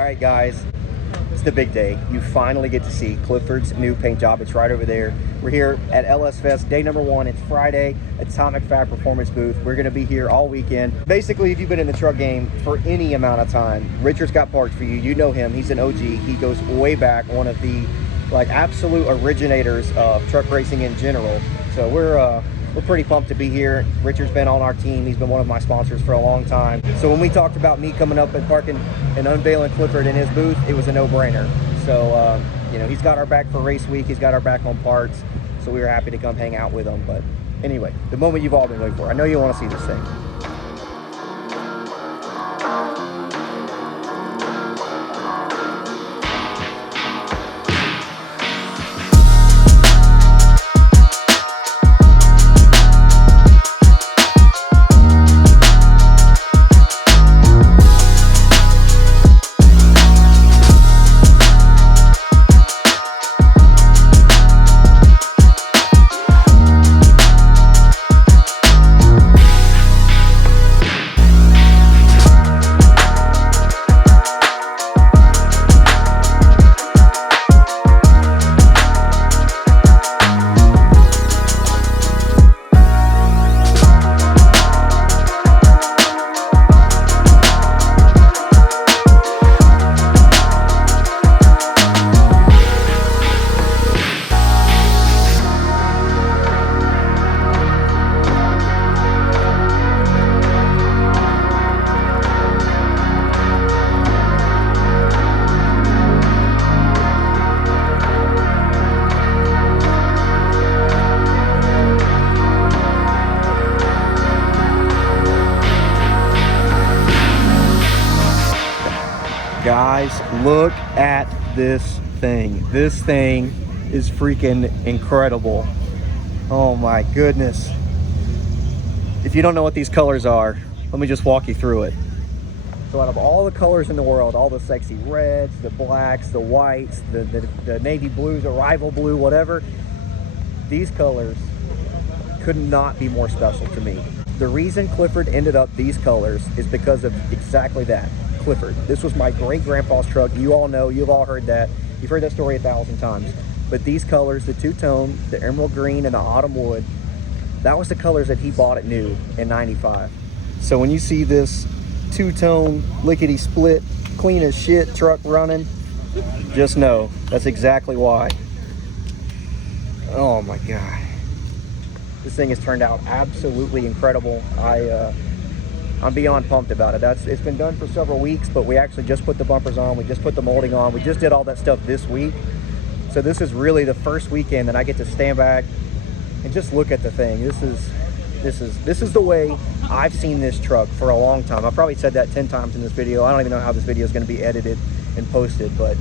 right, guys, it's the big day. You finally get to see Clifford's new paint job. It's right over there. We're here at LS Fest, day number 1. It's Friday, Atomic Fab Performance booth. We're gonna be here all weekend. Basically, if you've been in the truck game for any amount of time, Richard's got parts for you. You know him, he's an OG. He goes way back, one of the absolute originators of truck racing in general. So we're pretty pumped to be here. Richard's been on our team. He's been one of my sponsors for a long time. So when we talked about me coming up and parking and unveiling Clifford in his booth, it was a no-brainer. So, you know, he's got our back for race week. He's got our back on parts. So we were happy to come hang out with him. But anyway, the moment you've all been waiting for. I know you want to see this thing. Guys, look at this thing. This thing is freaking incredible. Oh my goodness. If you don't know what these colors are, let me just walk you through it. So out of all the colors in the world, all the sexy reds, the blacks, the whites, the navy blues, the rival blue, whatever, these colors could not be more special to me. The reason Clifford ended up these colors is because of exactly that. Clifford. This was my great-grandpa's truck. You all know, you've all heard that. You've heard that story 1,000 times. But these colors, the two-tone, the emerald green and the autumn wood, that was the colors that he bought it new in '95. So when you see this two-tone, lickety-split, clean as shit truck running, just know that's exactly why. Oh my God. This thing has turned out absolutely incredible. I'm beyond pumped about it. It's been done for several weeks, but we actually just put the bumpers on. We just put the molding on. We just did all that stuff this week. So this is really the first weekend that I get to stand back and just look at the thing. This is the way I've seen this truck for a long time. I've probably said that 10 times in this video. I don't even know how this video is going to be edited and posted, but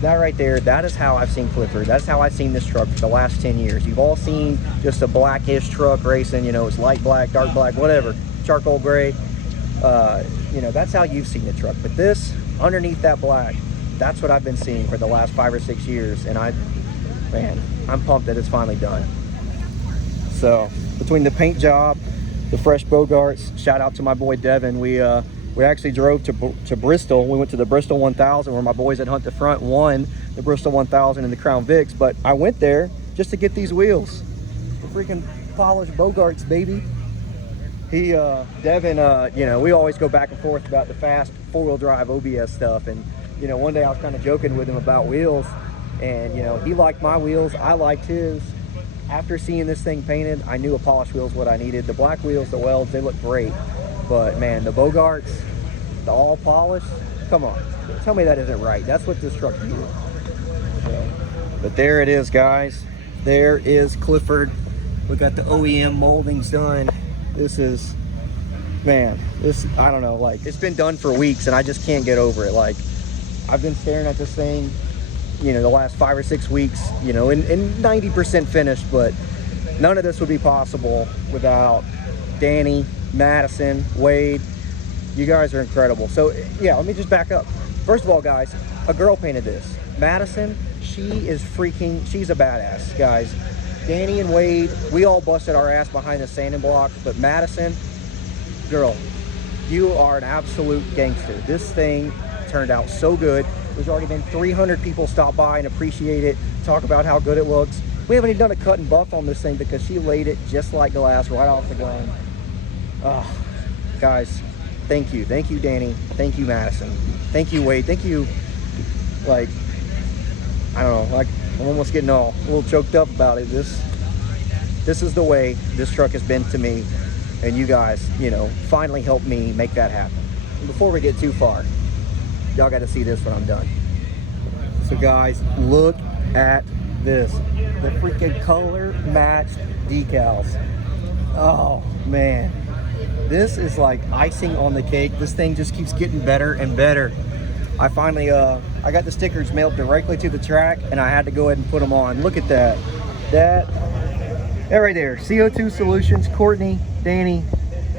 that right there, that is how I've seen Clifford. That's how I've seen this truck for the last 10 years. You've all seen just a blackish truck racing, you know, it's light black, dark black, whatever, charcoal gray. You know, that's how you've seen the truck. But this, underneath that black, that's what I've been seeing for the last 5 or 6 years. And man, I'm pumped that it's finally done. So between the paint job, the fresh Bogarts, shout out to my boy Devin. We actually drove to Bristol. We went to the Bristol 1000 where my boys at Hunt the Front won the Bristol 1000 in the Crown Vics. But I went there just to get these wheels. The freaking polished Bogarts, baby. Devin, you know, we always go back and forth about the fast 4-wheel drive OBS stuff. And, you know, one day I was kind of joking with him about wheels. And, you know, he liked my wheels. I liked his. After seeing this thing painted, I knew a polished wheel is what I needed. The black wheels, the welds, they look great. But man, the Bogarts, the all polished, come on, tell me that isn't right. That's what this truck is. So, but there it is, guys. There is Clifford. We got the OEM moldings done. This is, man, this, I don't know, like, it's been done for weeks and I just can't get over it. Like, I've been staring at this thing, you know, the last 5 or 6 weeks, you know, and 90% finished, but none of this would be possible without Danny, Madison, Wade. You guys are incredible. So yeah, let me just back up. First of all, guys, a girl painted this. Madison, she's a badass, guys. Danny and Wade, we all busted our ass behind the sanding block, but Madison, girl, you are an absolute gangster. This thing turned out so good. There's already been 300 people stop by and appreciate it, talk about how good it looks. We haven't even done a cut and buff on this thing because she laid it just like glass right off the gun. Guys, thank you. Thank you, Danny. Thank you, Madison. Thank you, Wade. Thank you, like, I don't know, like, I'm almost getting a little choked up about it. This is the way this truck has been to me, and you guys, you know, finally helped me make that happen. And before we get too far, y'all got to see this when I'm done. So guys, look at this. The freaking color matched decals. Oh man, this is like icing on the cake. This thing just keeps getting better and better. I finally, I got the stickers mailed directly to the track, and I had to go ahead and put them on. Look at that. That right there. CO2 Solutions, Courtney, Danny,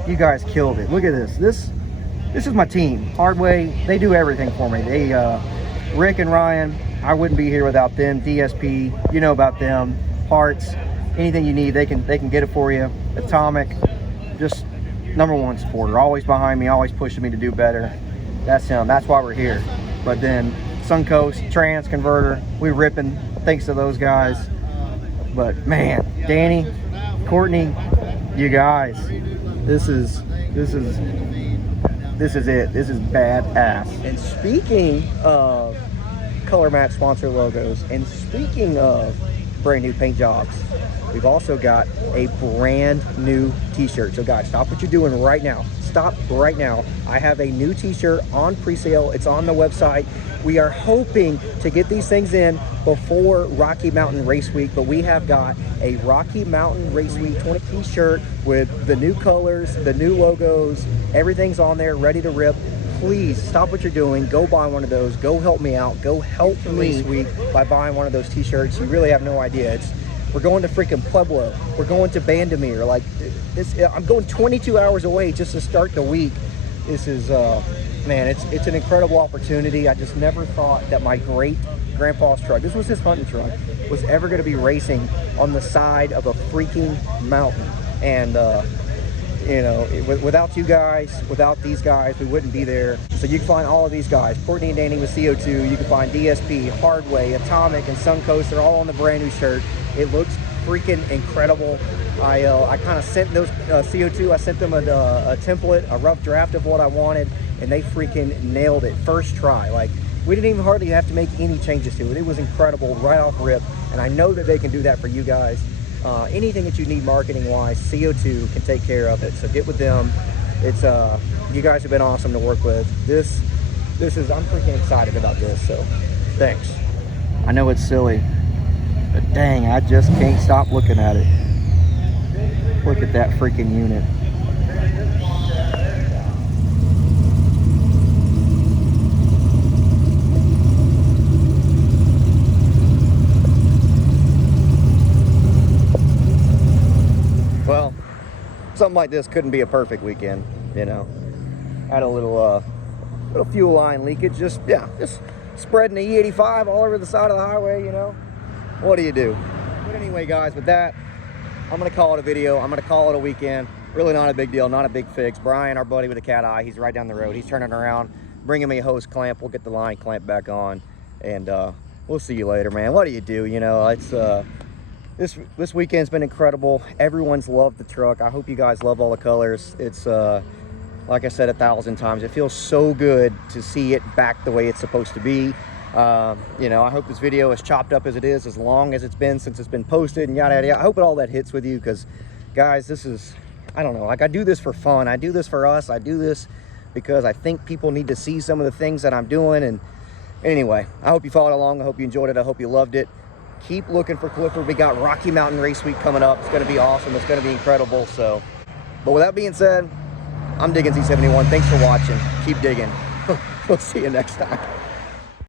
you guys killed it. Look at this. This is my team. Hardway, they do everything for me. They, Rick and Ryan, I wouldn't be here without them. DSP, you know about them. Parts, anything you need, they can get it for you. Atomic, just #1 supporter. Always behind me, always pushing me to do better. That's him. That's why we're here. But then Suncoast, Trans Converter, we ripping. Thanks to those guys. But man, Danny, Courtney, you guys, this is it. This is badass. And speaking of color match sponsor logos, and speaking of brand new paint jobs, we've also got a brand new t-shirt. So guys, stop what you're doing right now. Stop right now. I have a new t-shirt on pre-sale. It's on the website. We are hoping to get these things in before Rocky Mountain Race Week, but we have got a Rocky Mountain Race Week 20 t-shirt with the new colors, the new logos, everything's on there, ready to rip. Please stop what you're doing. Go buy one of those. Go help me out. Go help me Race Week by buying one of those t-shirts. You really have no idea. We're going to freaking Pueblo. We're going to Bandamere. Like this, I'm going 22 hours away just to start the week. This is, man, it's an incredible opportunity. I just never thought that my great grandpa's truck, this was his hunting truck, was ever going to be racing on the side of a freaking mountain. And, you know, without you guys, without these guys, we wouldn't be there. So you can find all of these guys, Courtney and Danny with CO2. You can find DSP, Hardway, Atomic, and Suncoast. They're all on the brand new shirt. It looks freaking incredible. I kind of sent those CO2. I sent them a template, a rough draft of what I wanted, and they freaking nailed it first try. Like, we didn't even hardly have to make any changes to it. It was incredible right off rip, and I know that they can do that for you guys. Anything that you need marketing wise, CO2 can take care of it. So get with them. It's you guys have been awesome to work with. This is, I'm freaking excited about this. So thanks. I know it's silly, but dang, I just can't stop looking at it. Look at that freaking unit. Well, something like this couldn't be a perfect weekend, you know. Had a little fuel line leakage, just spreading the E85 all over the side of the highway, you know. What do you do? But anyway, guys, with that, I'm gonna call it a video. I'm gonna call it a weekend. Really not a big deal, not a big fix. Brian, our buddy with the cat eye, he's right down the road. He's turning around, bringing me a hose clamp. We'll get the line clamp back on, and we'll see you later, man. What do you do? You know, it's this weekend's been incredible. Everyone's loved the truck. I hope you guys love all the colors. It's like I said 1,000 times, it feels so good to see it back the way it's supposed to be. You know, I hope this video is chopped up as it is, as long as it's been since it's been posted, and yada yada yada. I hope all that hits with you, because guys, this is, I don't know, like, I do this for fun. I do this for us. I do this because I think people need to see some of the things that I'm doing. And anyway, I hope you followed along. I hope you enjoyed it. I hope you loved it. Keep looking for Clifford. We got Rocky Mountain Race Week coming up. It's going to be awesome. It's going to be incredible. So, but with that being said, I'm Digging Z71. Thanks for watching. Keep digging. We'll see you next time.